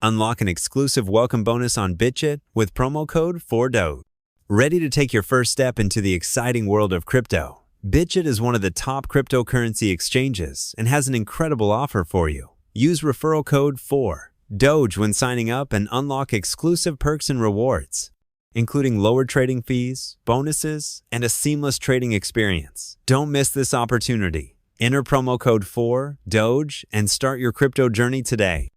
Unlock an exclusive welcome bonus on Bitget with promo code 4DOGE. Ready to take your first step into the exciting world of crypto? Bitget is one of the top cryptocurrency exchanges and has an incredible offer for you. Use referral code 4DOGE when signing up and unlock exclusive perks and rewards, including lower trading fees, bonuses, and a seamless trading experience. Don't miss this opportunity. Enter promo code 4DOGE and start your crypto journey today.